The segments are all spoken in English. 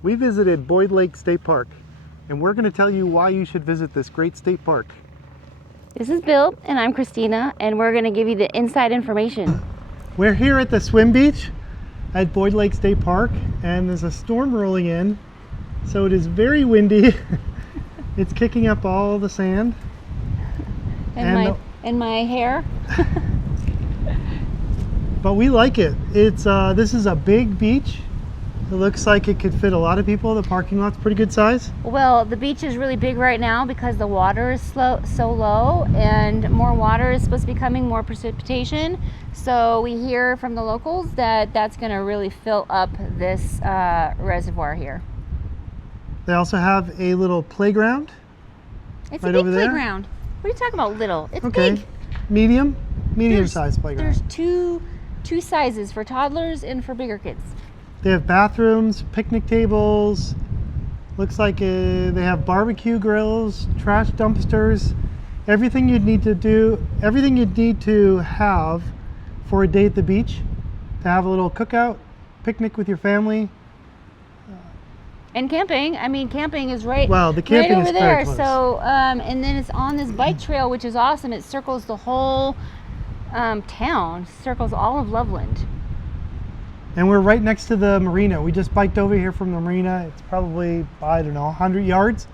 We visited Boyd Lake State Park, and we're going to tell you why you should visit this great state park. This is Bill, and I'm Christina, and we're going to give you the inside information. We're here at the swim beach at Boyd Lake State Park, and there's a storm rolling in, so it is very windy. It's kicking up all the sand. And my hair. But we like it. This is a big beach. It looks like it could fit a lot of people. The parking lot's pretty good size. Well, the beach is really big right now because the water is so low, and more water is supposed to be coming, more precipitation. So we hear from the locals that that's going to really fill up this reservoir here. They also have a little playground. It's a big playground. What are you talking about, little? It's big. Medium sized playground. There's two sizes, for toddlers and for bigger kids. They have bathrooms, picnic tables. Looks like they have barbecue grills, trash dumpsters, everything you'd need to have for a day at the beach, to have a little cookout, picnic with your family. And camping. I mean, camping is right. Well, the camping right over is there. very close. So, and then it's on this bike trail, which is awesome. It circles the whole town, circles all of Loveland. And we're right next to the marina. We just biked over here from the marina. It's probably, I don't know, 100 yards,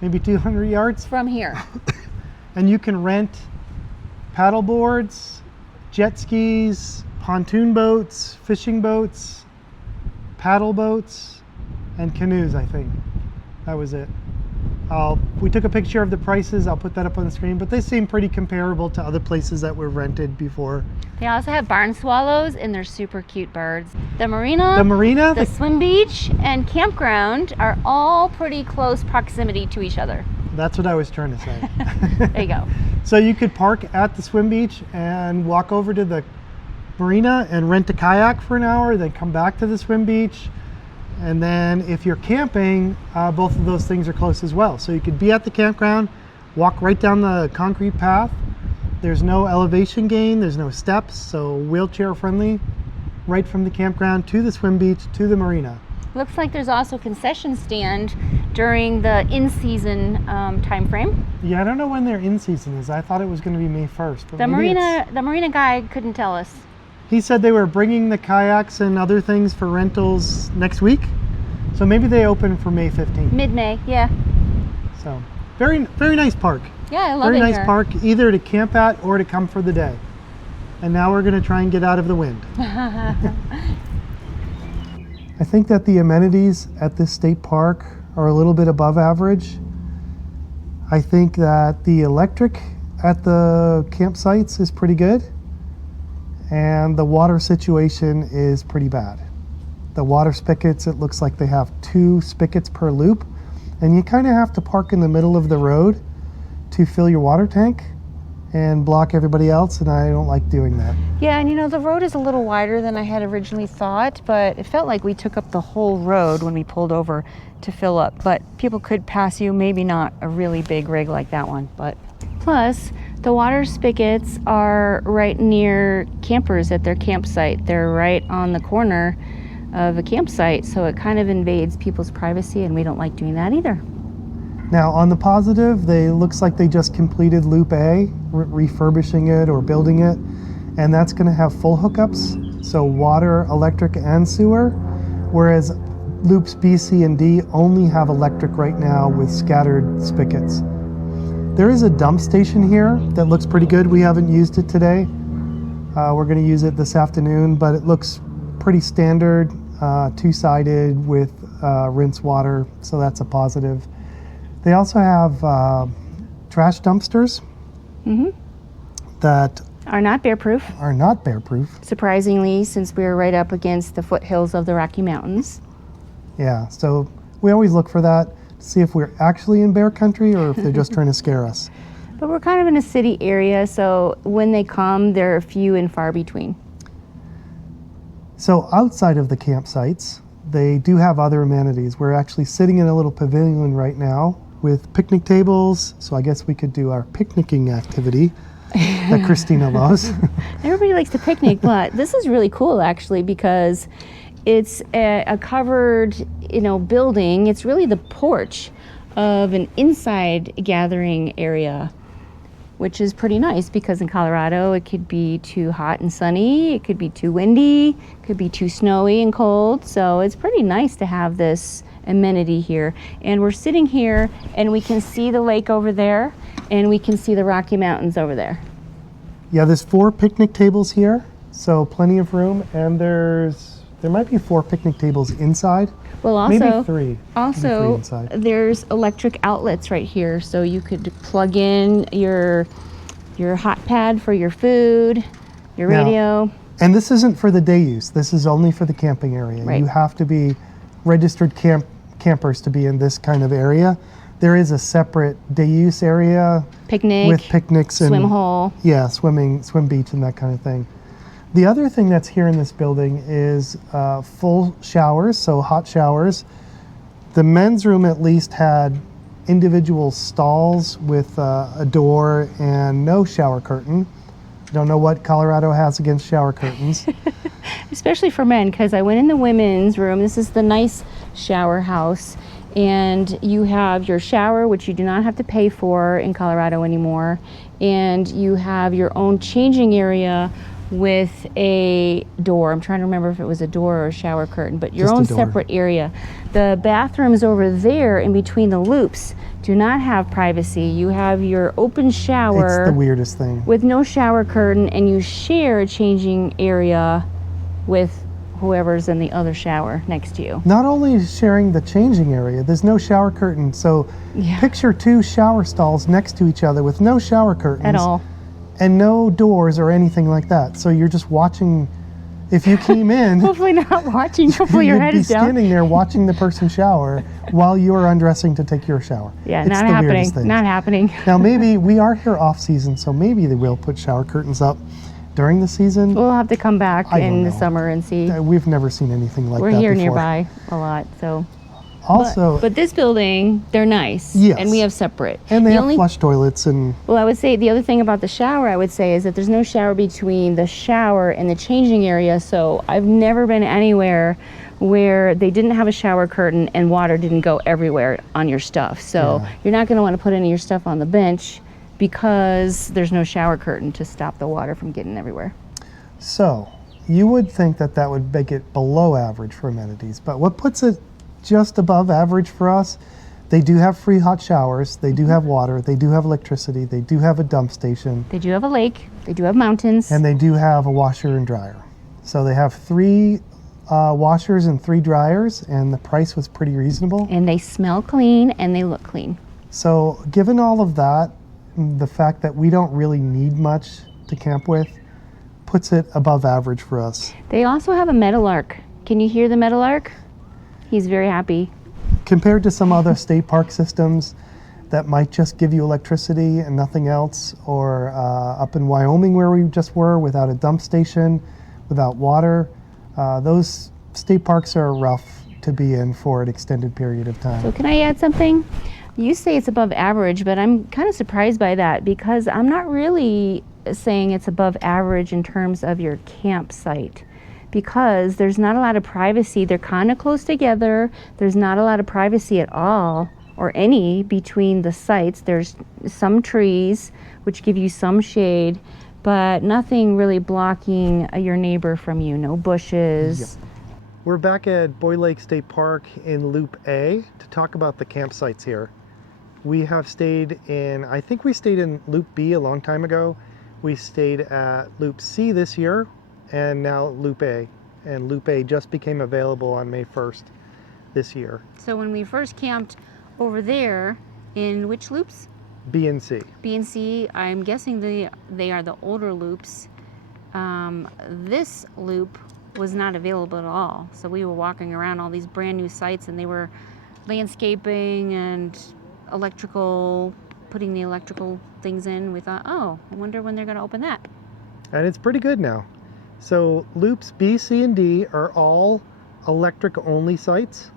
maybe 200 yards. From here. And you can rent paddle boards, jet skis, pontoon boats, fishing boats, paddle boats, and canoes, I think. That was it. We took a picture of the prices. I'll put that up on the screen, but they seem pretty comparable to other places that were rented before. They also have barn swallows, and they're super cute birds. The marina, the swim beach, and campground are all pretty close proximity to each other. That's what I was trying to say. There you go. So you could park at the swim beach and walk over to the marina and rent a kayak for an hour, then come back to the swim beach. And then if you're camping, both of those things are close as well. So you could be at the campground, walk right down the concrete path. There's no elevation gain, there's no steps, so wheelchair friendly, right from the campground to the swim beach to the marina. Looks like there's also a concession stand during the in-season time frame. Yeah, I don't know when their in-season is. I thought it was going to be May 1st. But the marina guy couldn't tell us. He said they were bringing the kayaks and other things for rentals next week. So maybe they open for May 15th. Mid-May, yeah. So very nice park. Yeah, I love it. Very nice here. park, either to camp at or to come for the day. And now we're going to try and get out of the wind. I think that the amenities at this state park are a little bit above average. I think that the electric at the campsites is pretty good. And the water situation is pretty bad. The water spigots, it looks like they have 2 spigots per loop, and you kind of have to park in the middle of the road to fill your water tank and block everybody else, and I don't like doing that. Yeah, and you know, the road is a little wider than I had originally thought, but it felt like we took up the whole road when we pulled over to fill up. But people could pass you, maybe not a really big rig like that one, but plus the water spigots are right near campers at their campsite. They're right on the corner of a campsite, so it kind of invades people's privacy, and we don't like doing that either. Now, on the positive, looks like they just completed Loop A, refurbishing it or building it, and that's going to have full hookups, so water, electric, and sewer, whereas Loops B, C, and D only have electric right now with scattered spigots. There is a dump station here that looks pretty good. We haven't used it today. We're going to use it this afternoon, but it looks pretty standard, two-sided with rinse water, so that's a positive. They also have trash dumpsters that are not bear-proof. Surprisingly, since we're right up against the foothills of the Rocky Mountains. Yeah, so we always look for that. See if we're actually in bear country or if they're just trying to scare us. But we're kind of in a city area, so when they come, they're few and far between. So outside of the campsites, they do have other amenities. We're actually sitting in a little pavilion right now with picnic tables, so I guess we could do our picnicking activity that Christina loves. Everybody likes to picnic, but this is really cool actually because It's a covered, building. It's really the porch of an inside gathering area, which is pretty nice because in Colorado it could be too hot and sunny, it could be too windy, it could be too snowy and cold. So it's pretty nice to have this amenity here. And we're sitting here and we can see the lake over there and we can see the Rocky Mountains over there. Yeah, there's 4 picnic tables here, so plenty of room, and there might be 4 picnic tables inside. Well, also, maybe 3. Also, maybe 3 inside. There's electric outlets right here, so you could plug in your hot pad for your food, your radio. And this isn't for the day use. This is only for the camping area. Right. You have to be registered campers to be in this kind of area. There is a separate day use area with picnics and swim hole. Yeah, swim beach and that kind of thing. The other thing that's here in this building is full showers, so hot showers. The men's room at least had individual stalls with a door and no shower curtain. Don't know what Colorado has against shower curtains. Especially for men, because I went in the women's room. This is the nice shower house. And you have your shower, which you do not have to pay for in Colorado anymore. And you have your own changing area with a door. I'm trying to remember if it was a door or a shower curtain, but your own separate area. The bathrooms over there in between the loops do not have privacy. You have your open shower. It's the weirdest thing. With no shower curtain, and you share a changing area with whoever's in the other shower next to you. Not only sharing the changing area, there's no shower curtain. So picture 2 shower stalls next to each other with no shower curtains. At all. And no doors or anything like that. So you're just watching. If you came in, hopefully not watching. Hopefully your head is down. You'd be standing there watching the person shower while you're undressing to take your shower. Yeah, it's not happening. Not happening. Now maybe we are here off season, so maybe they will put shower curtains up during the season. We'll have to come back in the summer and see. We've never seen anything like that before. We're here nearby a lot, so. Also, but this building, they're nice. Yes. And we have separate. And they have flush toilets and. Well, I would say the other thing about the shower, I would say, is that there's no shower between the shower and the changing area. So I've never been anywhere where they didn't have a shower curtain and water didn't go everywhere on your stuff. So you're not going to want to put any of your stuff on the bench because there's no shower curtain to stop the water from getting everywhere. So you would think that that would make it below average for amenities, but what puts it just above average for us, they do have free hot showers, they do have water, they do have electricity, they do have a dump station. They do have a lake, they do have mountains. And they do have a washer and dryer. So they have 3 washers and 3 dryers, and the price was pretty reasonable. And they smell clean and they look clean. So given all of that, the fact that we don't really need much to camp with puts it above average for us. They also have a meadowlark. Can you hear the meadowlark? He's very happy. Compared to some other state park systems that might just give you electricity and nothing else, or up in Wyoming where we just were without a dump station, without water, those state parks are rough to be in for an extended period of time. So can I add something? You say it's above average, but I'm kind of surprised by that because I'm not really saying it's above average in terms of your campsite, because there's not a lot of privacy. They're kind of close together. There's not a lot of privacy at all, or any, between the sites. There's some trees which give you some shade, but nothing really blocking your neighbor from you. No bushes. Yep. We're back at Boy Lake State Park in Loop A to talk about the campsites here. We have stayed in, I think we stayed in Loop B a long time ago. We stayed at Loop C this year, and now Loop A. And Loop A just became available on May 1st this year. So when we first camped over there, in which loops? B and C. B and C, I'm guessing they are the older loops. This loop was not available at all. So we were walking around all these brand new sites, and they were landscaping and putting the electrical things in. We thought, oh, I wonder when they're going to open that. And it's pretty good now. So loops B, C, and D are all electric only sites.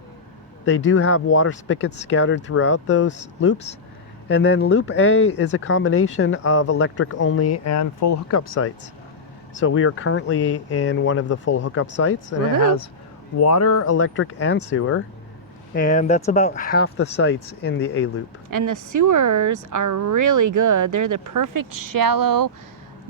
They do have water spigots scattered throughout those loops. And then Loop A is a combination of electric only and full hookup sites. So we are currently in one of the full hookup sites, and it has water, electric, and sewer. And that's about half the sites in the A-loop. And the sewers are really good. They're the perfect shallow,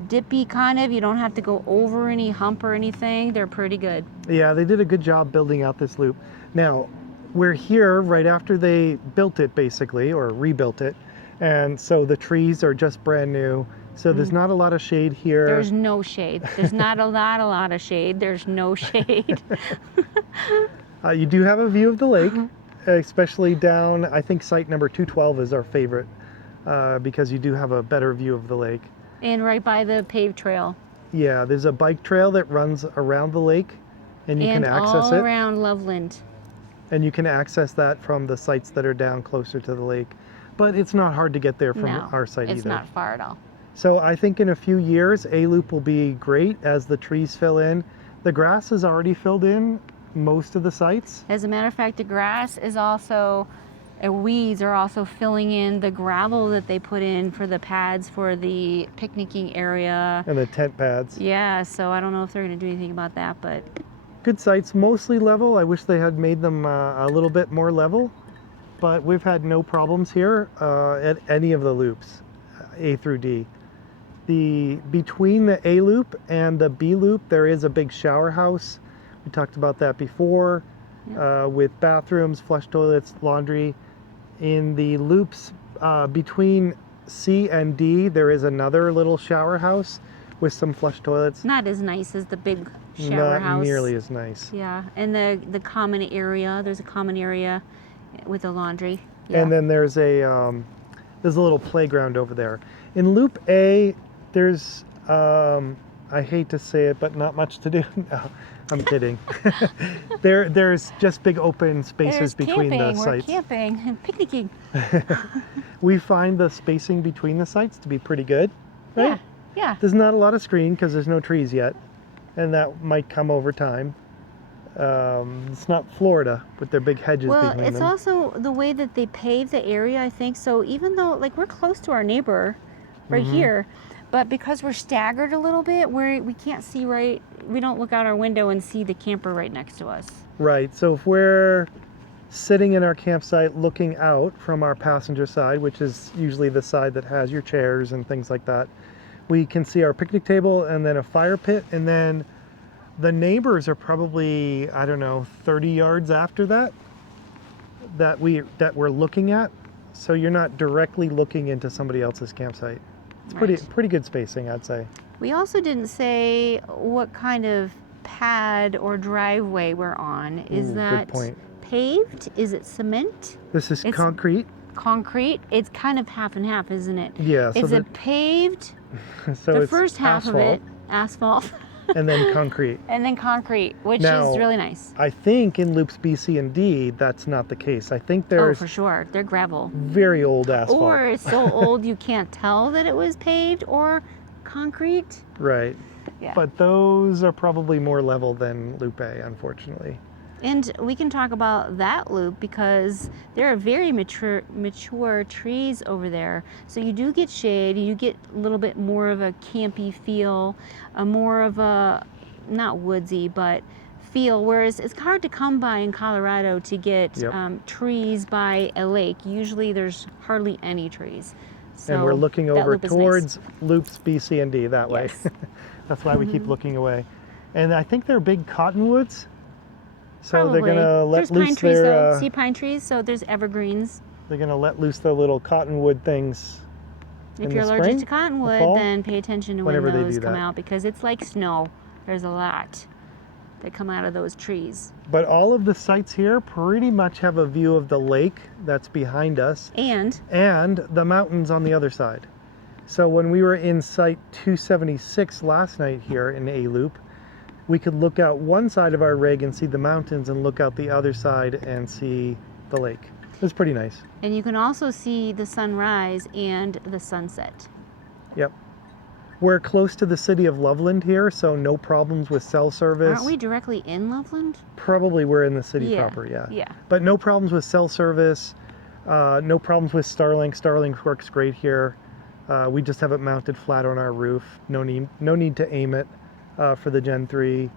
dippy kind of. You don't have to go over any hump or anything. They're pretty good. Yeah, they did a good job building out this loop. Now, we're here right after they built it, basically, or rebuilt it. And so the trees are just brand new. So there's not a lot of shade here. There's no shade. There's not a lot of shade. There's no shade. You do have a view of the lake, especially down, I think site number 212 is our favorite, because you do have a better view of the lake. And right by the paved trail. Yeah, there's a bike trail that runs around the lake, and you can access all it. around Loveland. And you can access that from the sites that are down closer to the lake. But it's not hard to get there from our site either. It's not far at all. So I think in a few years, A-loop will be great as the trees fill in. The grass is already filled in most of the sites. As a matter of fact, the grass is also, weeds are also filling in the gravel that they put in for the pads for the picnicking area. And the tent pads. Yeah, so I don't know if they're going to do anything about that, but... Good sites, mostly level. I wish they had made them a little bit more level, but we've had no problems here at any of the loops, A through D. Between the A loop and the B loop, there is a big shower house. We talked about that before, with bathrooms, flush toilets, laundry. In the loops between C and D, there is another little shower house with some flush toilets. Not as nice as the big shower house. Not nearly as nice. Yeah, and the common area, there's a common area with the laundry. Yeah. And then there's a little playground over there. In loop A, there's, I hate to say it, but not much to do. No, I'm kidding. There's just big open spaces between the sites. We're camping and picnicking. We find the spacing between the sites to be pretty good, right? Yeah. There's not a lot of screen because there's no trees yet, and that might come over time. It's not Florida with their big hedges between them. Well, it's also the way that they pave the area, I think. So even though, like, we're close to our neighbor right here, but because we're staggered a little bit, we can't see right, we don't look out our window and see the camper right next to us. Right, so if we're sitting in our campsite looking out from our passenger side, which is usually the side that has your chairs and things like that, we can see our picnic table and then a fire pit, and then the neighbors are probably, I don't know, 30 yards after that we're looking at. So you're not directly looking into somebody else's campsite. It's pretty good spacing, I'd say. We also didn't say what kind of pad or driveway we're on. Is that good point. Paved? Is it cement? This is concrete. Concrete. It's kind of half and half, isn't it? Yeah. Is it paved? So the it's first half asphalt, of it, asphalt. and then concrete. And then concrete, which Now, is really nice. I think in loops B, C, and D, that's not the case. I think there's for sure. They're gravel. very old asphalt. Or it's so old you can't tell that it was paved, or concrete. Right. Yeah. But those are probably more level than loop A, unfortunately. And we can talk about that loop because there are very mature trees over there. So you do get shade, you get a little bit more of a campy feel, more of a, not woodsy, but feel. Whereas it's hard to come by in Colorado to get trees by a lake. Usually there's hardly any trees. So and we're looking over towards nice. Loops B, C, and D that way. Yes. That's why we keep looking away. And I think they're big cottonwoods. So Probably. they're gonna let there's loose pine trees, their. though. See pine trees, so there's evergreens. They're gonna let loose their little cottonwood things. If you're allergic to cottonwood, then pay attention to when Whenever they those do come that. out because it's like snow. There's a lot that come out of those trees. But all of the sites here pretty much have a view of the lake that's behind us And the mountains on the other side. So when we were in site 276 last night here in A Loop, we could look out one side of our rig and see the mountains and look out the other side and see the lake. It was pretty nice. and you can also see the sunrise and the sunset. Yep. We're close to the city of Loveland here, so no problems with cell service. Aren't we directly in Loveland? Probably we're in the city proper, yeah. Yeah. But no problems with cell service, no problems with Starlink. Starlink works great here. We just have it mounted flat on our roof. No need to aim it for the Gen 3.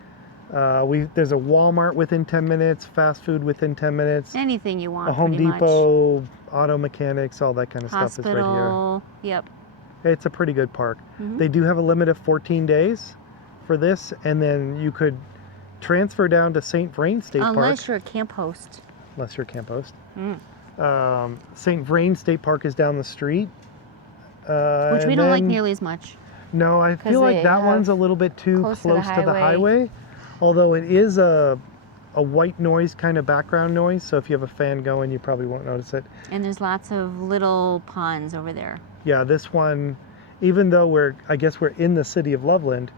There's a Walmart within 10 minutes, fast food within 10 minutes, Anything you want, a Home pretty much. Depot, auto mechanics, all that kind of stuff is right Hospital. Yep. here. It's a pretty good park. They do have a limit of 14 days for this, and then you could transfer down to St. Vrain State Park. Unless you're a camp host. Unless you're a camp host. St. Vrain State Park is down the street. Which we don't like nearly as much. No, I feel like that one's a little bit too close to the highway. Although it is a white noise kind of background noise, so if you have a fan going, you probably won't notice it. And there's lots of little ponds over there. Yeah, this one, even though I guess we're in the city of Loveland,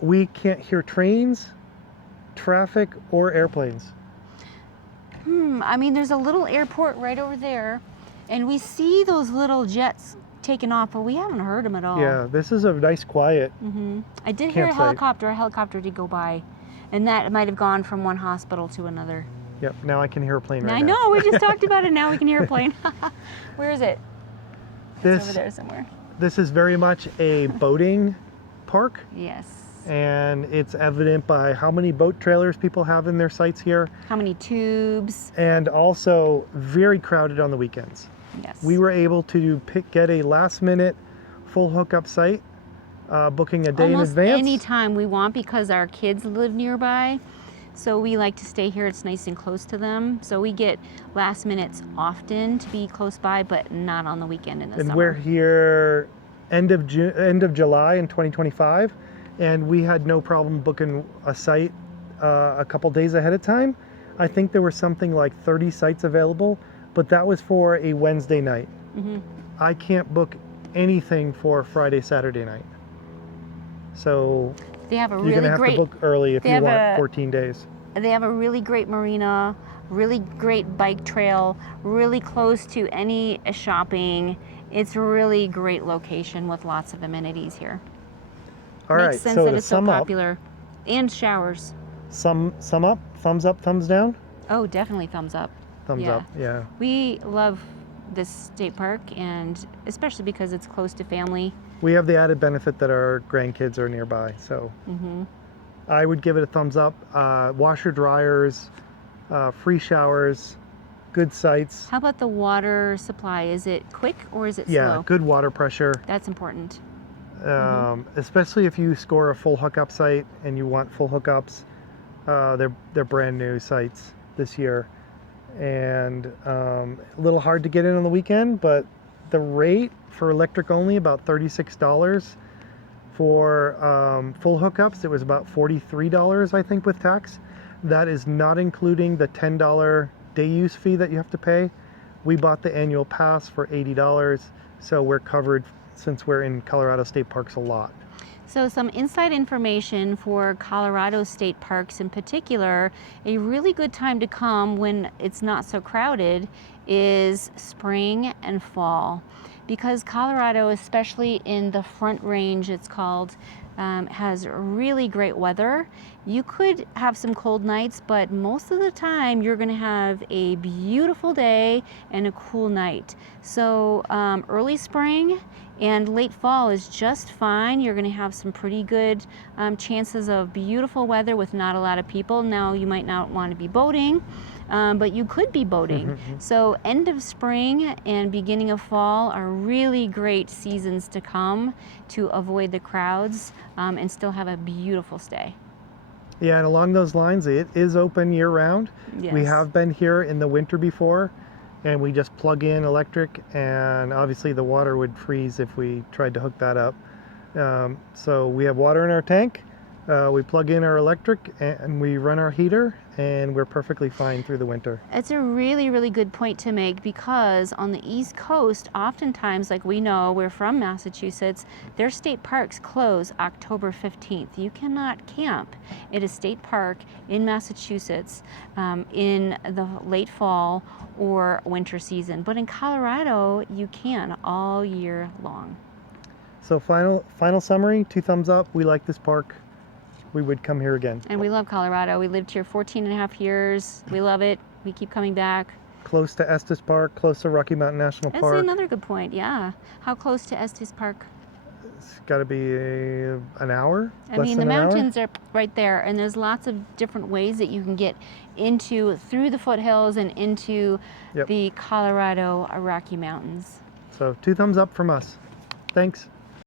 we can't hear trains, traffic, or airplanes. I mean, there's a little airport right over there, and we see those little jets taking off, but we haven't heard them at all. Yeah, this is a nice, quiet I did hear a campsite. helicopter did go by, and that might have gone from one hospital to another. Yep, now I can hear a plane right now. I know, we just talked about it, now we can hear a plane. Where is it? It's over there somewhere. This is very much a boating park. Yes. And it's evident by how many boat trailers people have in their sites here. How many tubes. And also very crowded on the weekends. Yes. We were able to get a last minute full hookup site, booking a day in advance. Almost any time we want because our kids live nearby. So we like to stay here. It's nice and close to them. So we get last minutes often to be close by, but not on the weekend in the summer. And we're here end of July in 2025. And we had no problem booking a site a couple days ahead of time. I think there were something like 30 sites available, but that was for a Wednesday night. I can't book anything for Friday, Saturday night. So they have a you're gonna have to book early if you want 14 days. They have a really great marina, really great bike trail, really close to any shopping. It's a really great location with lots of amenities here. All right, Makes sense so that to it's so sum up, popular. And showers. sum up, thumbs up, thumbs down? Oh, definitely thumbs up. Thumbs up, yeah. We love this state park, and especially because it's close to family. We have the added benefit that our grandkids are nearby, so I would give it a thumbs up. Washer dryers, free showers, good sites. How about the water supply? Is it quick or is it Yeah, slow? good water pressure. That's important. Especially if you score a full hookup site and you want full hookups. They're brand new sites this year, and a little hard to get in on the weekend, but the rate for electric only about $36 for full hookups. It was about $43, I think, with tax. That is not including the $10 day use fee that you have to pay. We bought the annual pass for $80, so we're covered since we're in Colorado state parks a lot. So some inside information for Colorado state parks in particular, a really good time to come when it's not so crowded is spring and fall. Because Colorado, especially in the Front Range, it's called, has really great weather. You could have some cold nights, but most of the time you're going to have a beautiful day and a cool night. So early spring and late fall is just fine. You're going to have some pretty good chances of beautiful weather with not a lot of people. Now, you might not want to be boating, but you could be boating. So end of spring and beginning of fall are really great seasons to come to avoid the crowds and still have a beautiful stay. Yeah, and along those lines, it is open year round. Yes. We have been here in the winter before, and we just plug in electric, and obviously the water would freeze if we tried to hook that up. So we have water in our tank, we plug in our electric, and we run our heater, and we're perfectly fine through the winter. It's a really, really good point to make, because on the East Coast, oftentimes, like we know, we're from Massachusetts, their state parks close October 15th. You cannot camp at a state park in Massachusetts in the late fall or winter season. But in Colorado, you can all year long. So final summary, 2 thumbs up. We like this park. We would come here again. And we love Colorado. We lived here 14 and a half years. We love it. We keep coming back. Close to Estes Park, close to Rocky Mountain National Park. That's another good point, yeah. How close to Estes Park? It's got to be an hour. I Less mean, the than an hour? mountains are right there, and there's lots of different ways that you can get through the foothills and into Yep. the Colorado Rocky Mountains. So 2 thumbs up from us. Thanks.